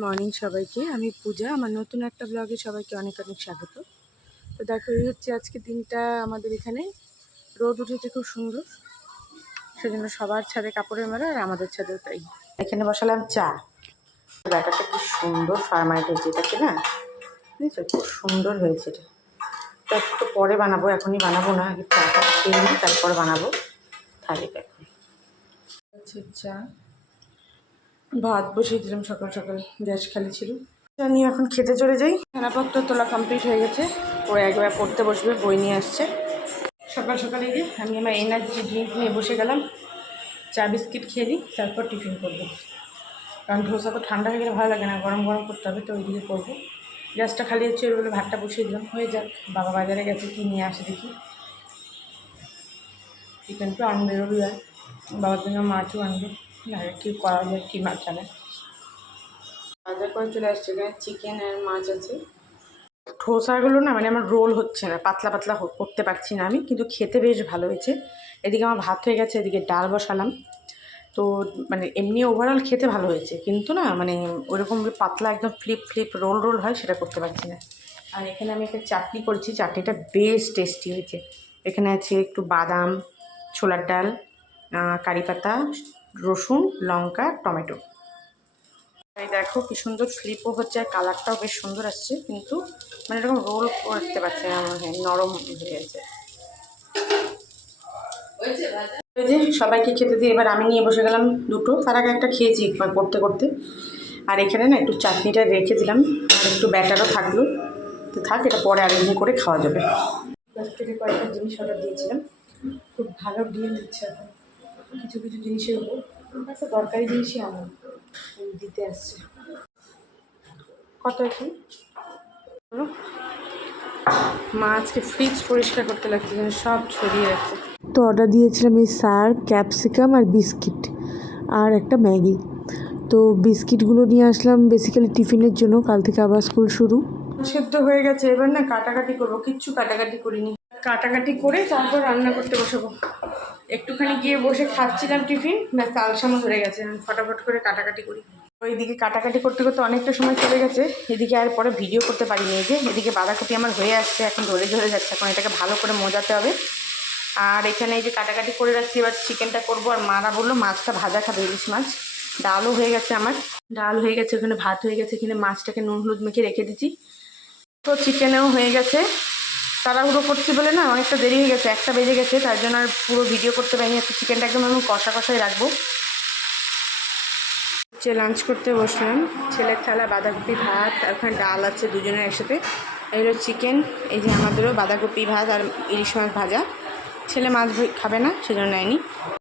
Morning সবাইকে, আমি পূজা। আমার নতুন একটা ব্লগে সবাইকে অনেক অনেক স্বাগত। তো দেখো, এই হচ্ছে আজকে দিনটা। আমাদের এখানে রোদ উঠেছে খুব সুন্দর, সেজন্য সবার ছাদে কাপড়ের মেলা, আর আমাদের ছাদেও তাই। এখানে বসালাম চা। ব্যাটারটা খুব সুন্দর ফার্মাইট হয়েছে, এটাকে না বুঝেছো, খুব সুন্দর হয়েছে এটা। তো একটু পরে বানাবো, এখনই বানাবো না, আগে চাটা খেয়ে নিই তারপরে বানাবো। থালি এখন হচ্ছে চা, ভাত বসিয়ে দিলাম সকাল সকাল, গ্যাস খালি ছিল। জানি এখন খেতে চলে যাই। খানাপত্র তোলা কমপ্লিট হয়ে গেছে, ও একবার পড়তে বসবে, বই নিয়ে আসছে। সকাল সকালে গিয়ে আমি আমার এনার্জি ড্রিঙ্ক নিয়ে বসে গেলাম। চা বিস্কিট খেয়ে নিই, তারপর টিফিন করবো। কারণ ধোসা তো ঠান্ডা হয়ে গেলে ভালো লাগে না, গরম গরম করতে হবে, তো ওইদিকে করবো। গ্যাসটা খালি হচ্ছে, ওই বলে ভাতটা বসিয়ে দিলাম, হয়ে যাক। বাবা বাজারে গেছে, কী নিয়ে আসে দেখি। চিকেন তো আনবে রবিবার, বাবার জন্য মাছও আনবে। কী করা যায়, কী মাছ আনে। বাজার করে চলে আসছে, এখানে চিকেন আর মাছ আছে। ধোসাগুলো না, মানে আমার রোল হচ্ছে না, পাতলা পাতলা করতে পারছি না আমি, কিন্তু খেতে বেশ ভালো হয়েছে। এদিকে আমার ভাত হয়ে গেছে, এদিকে ডাল বসালাম। তো মানে এমনি ওভারঅল খেতে ভালো হয়েছে, কিন্তু না মানে ওইরকম পাতলা একদম ফ্লিপ রোল রোল হয়, সেটা করতে পারছি না। আর এখানে আমি একটা চাটনি করছি, চাটনিটা বেশ টেস্টি হয়েছে। এখানে আছে একটু বাদাম, ছোলার ডাল, কারি পাতা, রসুন, লঙ্কা, টমেটো। এই দেখো কি সুন্দর ফ্লিপও হচ্ছে, আর কালারটাও বেশ সুন্দর আসছে, কিন্তু মানে এরকম রোল করতে পারছে না, আমার হ্যাঁ নরম হয়ে গেছে। ওই যে সবাইকে খেতে দিয়ে এবার আমি নিয়ে বসে গেলাম দুটো, তার আগে একটা খেয়েছি করতে করতে। আর এখানে না একটু চাটনিটা রেখে দিলাম, আর একটু ব্যাটারও থাকলো, তো থাক, এটা পরে আরেঞ্জ করে খাওয়া যাবে। দশ থেকে কয়েকটা জিনিস অর্ডার দিয়েছিলাম, খুব ভালো ডিল দিচ্ছে এখন কিছু কিছু জিনিসের উপর। একটা দরকারি জিনিসই আমার দিতে আসছে। কত কি মা আজকে ফ্রিজ পরিষ্কার করতে লাগছে, সব ছড়িয়ে আছে। তো অর্ডার দিয়েছিলাম এই শার্ক, ক্যাপসিকাম আর বিস্কিট, আর একটা ম্যাগি। তো বিস্কিটগুলো নিয়ে আসলাম বেসিক্যালি টিফিনের জন্য, কাল থেকে আবার স্কুল শুরু। সেদ্ধ হয়ে গেছে, এবার না কাটাকাটি করবো, কিচ্ছু কাটাকাটি করিনি। কাটাকাটি করে তারপর রান্না করতে বসবো। একটুখানি গিয়ে বসে খাচ্ছিলাম টিফিন, ব্যাস তালসামো ধরে গেছে, আমি ফটাফট করে কাটাকাটি করি। ওইদিকে কাটাকাটি করতে করতে অনেকটা সময় চলে গেছে, এদিকে আর পরে ভিডিও করতে পারিনি। এই যে এদিকে বাঁধাকপি আমার হয়ে আসছে, এখন ধরে যাচ্ছে, এখন এটাকে ভালো করে মোজাতে হবে। আর এখানে এই যে কাটাকাটি করে রাখছি, এবার চিকেনটা করবো। আর মারা বললো মাছটা ভাজা খাবে, ইলিশ মাছ। ডালও হয়ে গেছে আমার, ডাল হয়ে গেছে, ওখানে ভাত হয়ে গেছে, এখানে মাছটাকে নুন হলুদ মেখে রেখে দিচ্ছি। তো চিকেনেও হয়ে গেছে। তাড়াহুড়ো করছি বলে না অনেকটা দেরি হয়ে গেছে, 1টা বেজে গেছে, তার জন্য আর পুরো ভিডিও করতে পারিনি। একটু চিকেনটা একদম আমি কষা কষাই রাখবো। লাঞ্চ করতে বসলাম, ছেলের থালা বাঁধাকপি ভাত, আর ওখানে ডাল আছে দুজনের একসাথে। এই হলো চিকেন, এই যে আমাদেরও বাঁধাকপি ভাত আর ইলিশ মাছ ভাজা। ছেলে মাছ খাবে না, সেজন্য নেয়নি।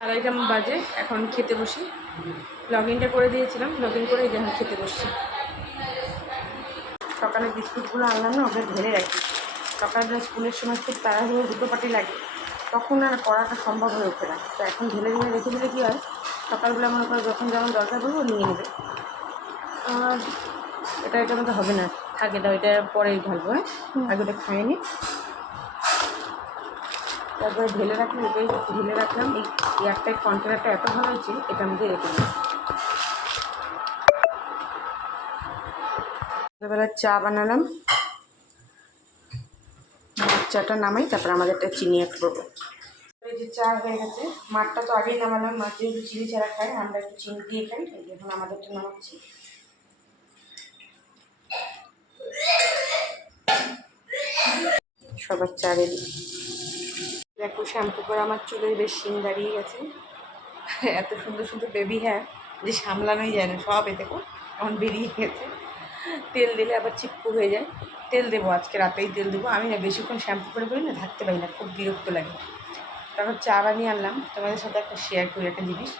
2:30টা বাজে, এখন খেতে বসি। লগ ইনটা করে দিয়েছিলাম, লগ ইন করে এখন খেতে বসছি। সকালে বিস্কুটগুলো আনলাম না, ওদের ধরে রাখি। সকালবেলা স্কুলের সময় খুব তাড়াহুড়ো দুটোপাটি লাগে, তখন আর করাটা সম্ভব হয়ে ওঠে না। তো এখন ঢেলে রেখে দিলে কী হয়, সকালবেলা মনে করে যখন যেমন দরকার পড়বে নিয়ে নেবে। আর এটা মতো হবে না, থাকে দাও, এটা পরেই ঢালবো। হ্যাঁ, আগে ওটা খাইয়ে নিই, তারপরে ঢেলে রাখলাম। এটাই ঢেলে রাখলাম, এই এয়ারটাইট কন্টেনারটা এত ভালো হয়েছে, এটা আমাদের রেখে দিই। সকালবেলা চা বানালাম, চাটা নামাই, তারপর আমাদেরটা চিনি অ্যাড করবো। এই যে চা হয়ে গেছে, মাঠটা তো আগেই নামালাম, মাছ যেহেতু চিনি ছাড়া খায়, আমরা একটু চিনি দিয়ে খাই, এই এখন আমাদেরটা নামাচ্ছি। সবার চা রেডি। দেখো শ্যাম্পু করে আমার চুলের বেশ শিং দাঁড়িয়ে গেছে, এত সুন্দর সুন্দর বেবি হেয়ার যে সামলানোই যায় না, সব এতে এখন বেরিয়ে গেছে। তেল দিলে আবার চিপ্পু হয়ে যায়। তেল দেবো, আজকে রাতেই তেল দেবো। আমি না বেশিক্ষণ শ্যাম্পু করে না থাকতে পারি না, খুব বিরক্ত লাগে। তারপর চা বানিয়ে আনলাম, তোমাদের সাথে একটা শেয়ার করি একটা জিনিস।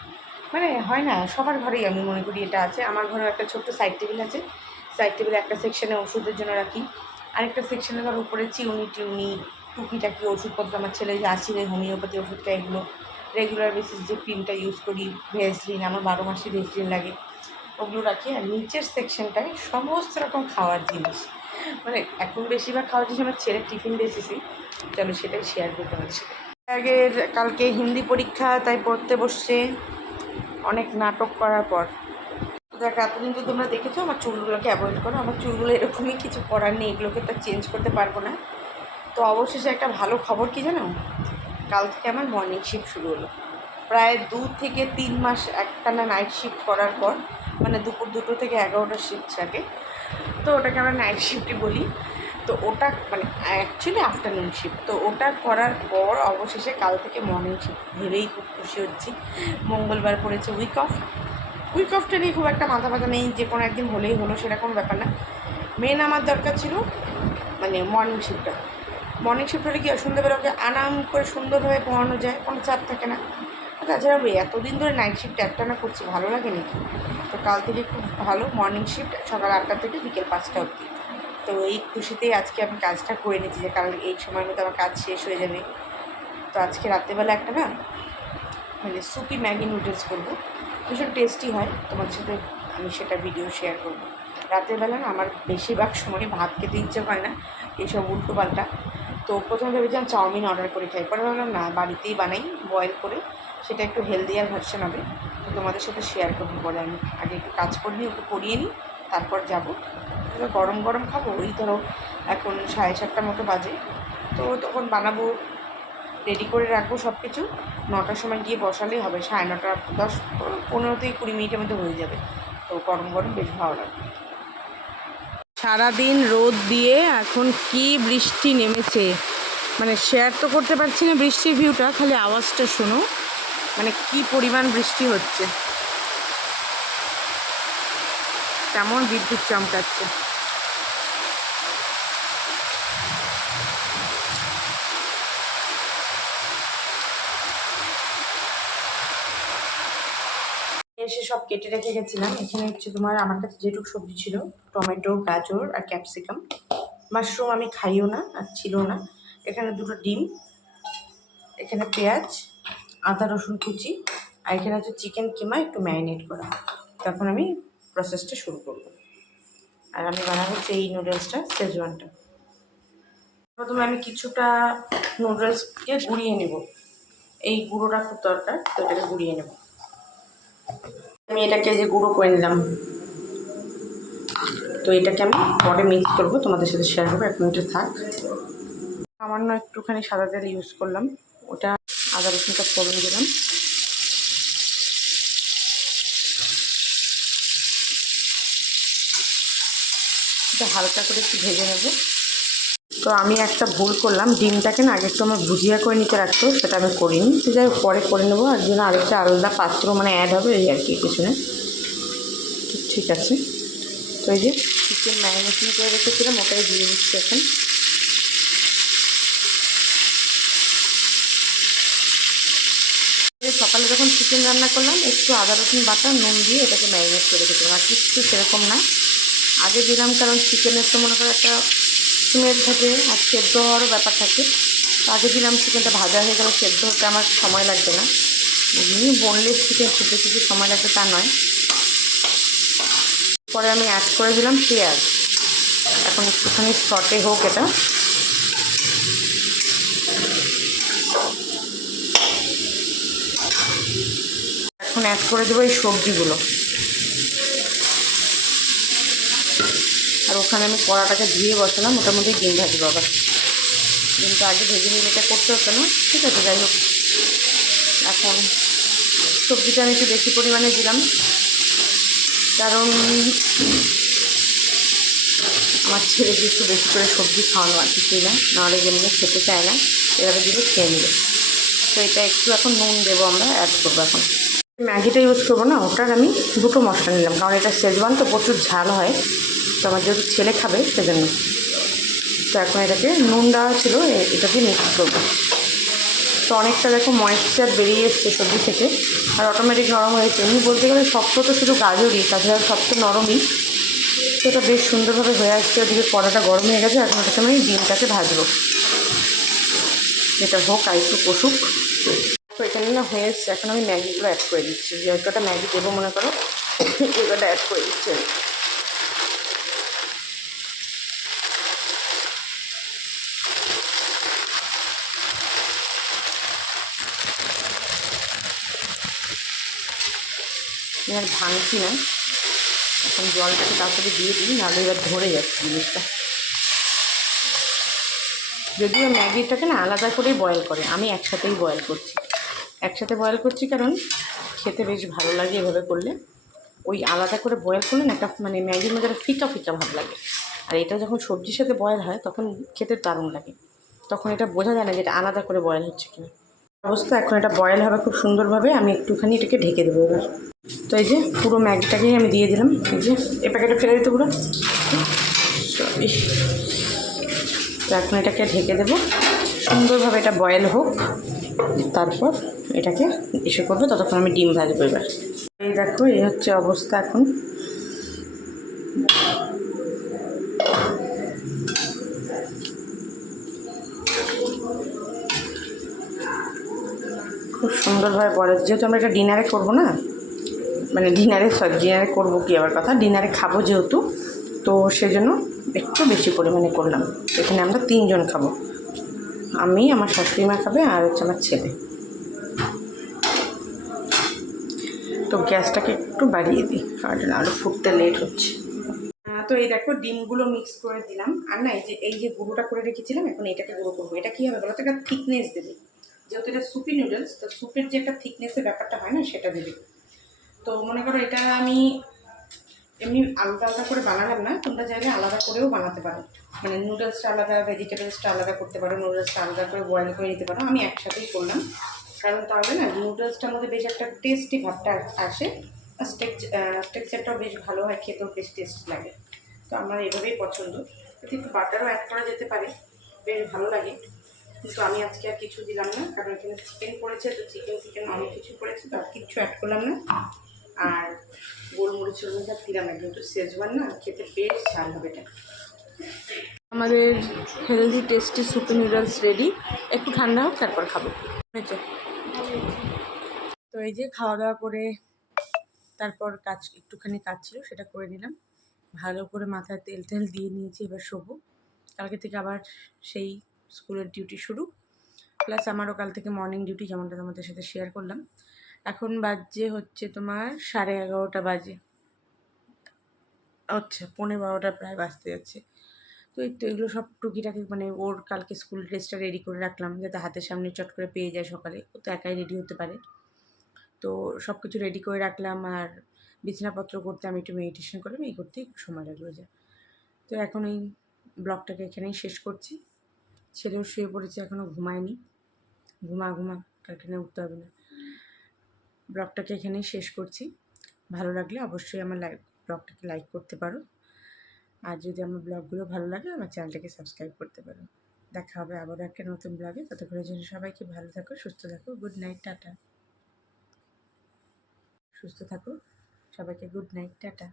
মানে হয় না, সবার ঘরেই আমি মনে করি এটা আছে। আমার ঘরেও একটা ছোট্ট সাইড টেবিল আছে, সাইড টেবিলে একটা সেকশানে ওষুধের জন্য রাখি, আরেকটা সেকশানে ধর উপরে চিউনি টিউনি টুকিটাকি ওষুধপত্র, আমার ছেলে যে আসিলে হোমিওপ্যাথি ওষুধটা, এগুলো রেগুলার বেসিস যে ক্রিমটা ইউজ করি, ভেসলিন, আমার 12 মাসে ভেসলিন লাগে, ওগুলো রাখি। আর নিচের সেকশনটায় সমস্ত রকম খাওয়ার জিনিস, মানে এখন বেশিরভাগ খাওয়ার জিনিস আমার ছেলের টিফিন বেসিসই। চলো সেটাই শেয়ার করতে পারি। আগের কালকে হিন্দি পরীক্ষা, তাই পড়তে বসছে, অনেক নাটক করার পর দেখ এতদিন তো তোমরা দেখেছো আমার চুলগুলোকে অ্যাভয়েড করো, আমার চুলগুলো এরকমই, কিছু করার নেই, এগুলোকে তো চেঞ্জ করতে পারবো না। তো অবশেষে একটা ভালো খবর কি জানো, কাল থেকে আমার মর্নিং শিফট শুরু হলো। প্রায় 2 থেকে 3 মাস একটানা নাইট শিফট করার পর, মানে দুপুর 2টো থেকে 11টার শিফট থাকে, তো ওটাকে আমরা নাইট শিফটই বলি। তো ওটা মানে অ্যাকচুয়ালি আফটারনুন শিফট, তো ওটা করার পর অবশেষে কাল থেকে মর্নিং শিফট, ভেবেই খুব খুশি হচ্ছি। মঙ্গলবার পড়েছে উইক অফটা নিয়ে খুব একটা মাথা ব্যথা নেই, যে কোনো একদিন হলেই হলো, সেটা কোনো ব্যাপার না। মেন আমার দরকার ছিল মানে মর্নিং শিফটটা। মর্নিং শিফট হলে কি সন্ধ্যাবেলা ওকে আরাম করে সুন্দরভাবে পড়ানো যায়, কোনো চাপ থাকে না। তাছাড়া এতদিন ধরে নাইট শিফট একটানা করছি, ভালো লাগে নাকি? তো কাল থেকে খুব ভালো মর্নিং শিফট, সকাল 8টা থেকে বিকেল 5টা অবধি। তো এই খুশিতেই আজকে আমি কাজটা করে নিচ্ছি, যে কারণ এই সময়ের মধ্যে আমার কাজ শেষ হয়ে যাবে। তো আজকে রাত্রেবেলা একটা না মানে সুপি ম্যাগি নুডলস করবো, ভীষণ টেস্টি হয়, তোমার সাথে আমি সেটা ভিডিও শেয়ার করবো। রাতেরবেলা না আমার বেশিরভাগ সময় ভাত খেতে ইচ্ছে হয় না, এইসব উল্টোপাল্টা। তো প্রথমে ভেবেছিলাম চাউমিন অর্ডার করে খাই, পরে ভাবলাম না, বাড়িতেই বানাই বয়েল করে, সেটা একটু হেলদিয়ার ভার্সন হবে। তো তোমাদের সাথে শেয়ার করবো পরে। আমি আগে একটু কাজ করে নিই, ওকে করিয়ে নিই, তারপর যাবো। গরম গরম খাবো, ওই ধরো এখন 7:30টার মতো বাজে, তো তখন বানাবো, রেডি করে রাখবো সব কিছু। 9টার সময় গিয়ে বসালেই হবে, 9:30, 10-15 থেকে 20 মিনিটের মধ্যে হয়ে যাবে। তো গরম গরম বেশ ভালো লাগবে। সারাদিন রোদ দিয়ে এখন কি বৃষ্টি নেমেছে, মানে শেয়ার তো করতে পারছি না বৃষ্টির ভিউটা, খালি আওয়াজটা শোনো, মানে কি পরিমাণ বৃষ্টি হচ্ছে, কেমন বিদ্যুৎ চমকাচ্ছে। এসে সব কেটে রেখে গেছিলাম। এখানে হচ্ছে তোমার আমার কাছে যেটুকু সবজি ছিল, টমেটো, গাজর আর ক্যাপসিকাম। মাশরুম আমি খাইও না আর ছিল না। এখানে 2টো ডিম, এখানে পেঁয়াজ, আদা রসুন কুচি, আর এখানে হচ্ছে চিকেন কিমা একটু ম্যারিনেট করা। তখন আমি প্রসেসটা শুরু করব। আর আমি বানাবো হচ্ছে এই নুডলসটা, শেজওয়ানটা। প্রথমে আমি কিছুটা নুডলসকে গুঁড়িয়ে নেব, এই গুঁড়োটা খুব দরকার, তো এটাকে গুঁড়িয়ে নেব। আমি এটাকে যে গুঁড়ো করে নিলাম, তো এটাকে আমি পরে মিক্স করবো, তোমাদের সাথে শেয়ার করবো, 1 মিনিটে থাক। সামান্য একটুখানি সাদা তেল ইউজ করলাম, ওটা আদা রসুনটা ফোড়ন দিলাম। এটা হালকা করে একটু ভেজে নেব। তো আমি একটা ভুল করলাম, ডিমটাকে না আগে একটু আমার ভুজিয়া করে নিতে রাখতো, সেটা আমি করিনি। তো যাই হোক পরে করে নেবো, আর জন্য আরেকটা আলাদা পাত্র মানে অ্যাড হবে, এই আর কি, কিছু না। ঠিক আছে। তো এই যে চিকেন ম্যারিনেশন করে রেখেছিলাম, ওটাই দিয়ে দিচ্ছি এখন। সকালে যখন চিকেন রান্না করলাম, একটু আদা রসুন বাটা নুন দিয়ে এটাকে ম্যারিনেট করে রেখেছিলাম, আর কিছু সেরকম না। আগে দিলাম কারণ চিকেনের তো মনে করো একটা স্মেল থাকে আর সেদ্ধ হওয়ারও ব্যাপার থাকে। তো আগে দিলাম, চিকেনটা ভাজা হয়ে গেলে সেদ্ধ হতে আমার সময় লাগবে না। বোনলেস চিকেন খুব বেশি কিছু সময় লাগবে তা নয়। পরে আমি অ্যাড করে দিলাম পেঁয়াজ। এখন একটুখানি সটে হোক এটা। এখন অ্যাড করে দেবো এই সবজিগুলো। আর ওখানে আমি কড়াটাকে ধুয়ে বসালাম, ওটার মধ্যে ডিম ভাজবো আবার। ডিমটা আগে ভেজে নিয়ে এটা করতে হতো না, ঠিক আছে। যাই হোক, এখন সবজিটা আমি একটু বেশি পরিমাণে দিলাম, কারণ আমার ছেলেকে একটু বেশি করে সবজি খাওয়ানো আর কিছুই না, নাহলে যেমনি খেতে চায় না, এভাবে দিলে খেয়ে নেবে। তো এটা একটু এখন নুন দেবো, আমরা অ্যাড করবো। এখন ম্যাগিটা ইউজ করবো না, ওটার আমি 2টো মশলা নিলাম, কারণ এটা শেজওয়ান তো প্রচুর ঝাল হয়, তো আমার যেহেতু ছেলে খাবে সেজন্য। তো এখন এটাকে নুন দেওয়া ছিল, এটা দিয়ে মিক্স করবো। তো অনেকটা দেখো ময়েশ্চার বেরিয়ে এসছে সবজি থেকে, আর অটোমেটিক নরম হয়েছে। এমনি বলতে গেলে শক্ত তো শুধু গাজরই, তাছাড়া সব তো নরমই। তো এটা বেশ সুন্দরভাবে হয়ে আসছে। ওদিকে কড়াটা গরম হয়ে গেছে, এখন ওটাকে আমি ডিমটাকে ভাজবো। এটা হোক আর একটু কষুক। তো এখানে না হয়ে এসছে, এখন আমি ম্যাগিগুলো অ্যাড করে দিচ্ছি। যে কটা ম্যাগি দেবো মনে করো, এগুলোটা অ্যাড করে দিচ্ছি। আর ভাঙছি না, আমি জলটাকে তাড়াতাড়ি দিয়ে দিই, নাহলে এবার ধরে যাচ্ছে জিনিসটা। যদিও ম্যাগিটাকে না আলাদা করেই বয়েল করে, আমি একসাথেই বয়েল করছি। একসাথে বয়েল করছি কারণ খেতে বেশ ভালো লাগে এভাবে করলে। ওই আলাদা করে বয়েল করলে না একটা মানে ম্যাগির মধ্যে একটা ফিকা ফিকা ভাব লাগে। আর এটা যখন সবজির সাথে বয়েল হয় তখন খেতে দারুণ লাগে। তখন এটা বোঝা যায় না যে এটা আলাদা করে বয়েল হচ্ছে কিনা। অবস্থা এখন এটা বয়েল হবে খুব সুন্দরভাবে। আমি একটুখানি এটাকে ঢেকে দেবো এবার। তো এই যে পুরো ম্যাগিটাকেই আমি দিয়ে দিলাম। এই যে এ প্যাকেটে ফেলে দিতে পুরো। সরি। তো এখন এটাকে ঢেকে দেবো, সুন্দরভাবে এটা বয়েল হোক, তারপর এটাকে এসে করবো। ততক্ষণ আমি ডিম ভাজবো এবার। এই দেখো, এই হচ্ছে অবস্থা এখন। খুব সুন্দরভাবে বয়েল, যেহেতু আমরা এটা ডিনারে করবো না, মানে ডিনারে করবো কি আবার কথা, ডিনারে খাবো যেহেতু, তো সেজন্য একটু বেশি পরিমাণে করলাম। এখানে আমরা 3 জন খাবো, আমি, আমার শাশুড়ি মা খাবে, আর হচ্ছে আমার ছেলে। তো গ্যাসটাকে একটু বাড়িয়ে দিই, কারণ আরও ফুটতে লেট হচ্ছে। তো এই দেখো ডিমগুলো মিক্স করে দিলাম। আর না এই যে গুঁড়োটা করে রেখেছিলাম, এখন এটাকে গুঁড়ো করবো। এটা কী হবে বলো তো, একটা থিকনেস দেবে। যেহেতু এটা সুপি নুডলস, তো স্যুপের যে একটা থিকনেসের ব্যাপারটা হয় না, সেটা দেবে। তো মনে করো এটা আমি এমনি আলাদা আলাদা করে বানালাম না, তোমরা চাইলে আলাদা করেও বানাতে পারো। মানে নুডলসটা আলাদা, ভেজিটেবলসটা আলাদা করতে পারো, নুডলসটা আলাদা করে বয়েল করে নিতে পারো। আমি একসাথেই করলাম, কারণ তাহলে না নুডলসটার মধ্যে বেশ একটা টেস্টি ভাবটা আসে। টেক্সচারটাও বেশ ভালো হয়, খেতেও বেশ টেস্ট লাগে। তো আমার এভাবেই পছন্দ। এতে একটু বাটারও অ্যাড করা যেতে পারে, বেশ ভালো লাগে। কিন্তু আমি আজকে আর কিছু দিলাম না, কারণ এখানে চিকেন করেছে, তো চিকেন অনেক কিছু করেছে, তো আর কিছু অ্যাড করলাম না। আর গোলমরিচের মধ্যে দিলাম না, কিন্তু শেজওয়ান না খেতে বেশ ঝাল হবে এটা। আমাদের healthy tasty soupy noodles ready. একটু ঠান্ডা হোক তারপর খাবো। তো এই যে খাওয়া দাওয়া করে তারপর একটুখানি কাজ ছিল, সেটা করে নিলাম। ভালো করে মাথায় তেল দিয়ে নিয়েছি, এবার শোবো। কালকে থেকে আবার সেই স্কুলের ডিউটি শুরু, প্লাস আমারও কাল থেকে মর্নিং ডিউটি, যেমনটা তোমাদের সাথে শেয়ার করলাম। এখন বাজে হচ্ছে তোমার 11:30 বাজে, আচ্ছা 11:15 প্রায় বাজতে যাচ্ছে। তো এগুলো সব টুকিটাকি, মানে ওর কালকে স্কুল ড্রেসটা রেডি করে রাখলাম, যাতে হাতের সামনে চট করে পেয়ে যায় সকালে। ও তো একাই রেডি হতে পারে, তো সব কিছু রেডি করে রাখলাম। আর বিছানাপত্র করতে আমি একটু মেডিটেশন করলাম, এই করতে একটু সময় লাগলো যায়। তো এখন এই ব্লগটাকে এখানেই শেষ করছি। ছেলেও শুয়ে পড়েছে, এখনও ঘুমায়নি। ঘুমা কালকে উঠতে হবে না। ব্লগটাকে এখানেই শেষ করছি। ভালো লাগলে অবশ্যই আমার ব্লগটাকে লাইক করতে পারো। আর যদি আমার ব্লগগুলো ভালো লাগে, আমার চ্যানেলটাকে সাবস্ক্রাইব করতে পারো। দেখা হবে আবারও একটা নতুন ব্লগে। ততক্ষণের জন্য সবাইকে ভালো থাকো, সুস্থ থাকো। Good night, tata. সুস্থ থাকো সবাইকে, গুড নাইট, টাটা।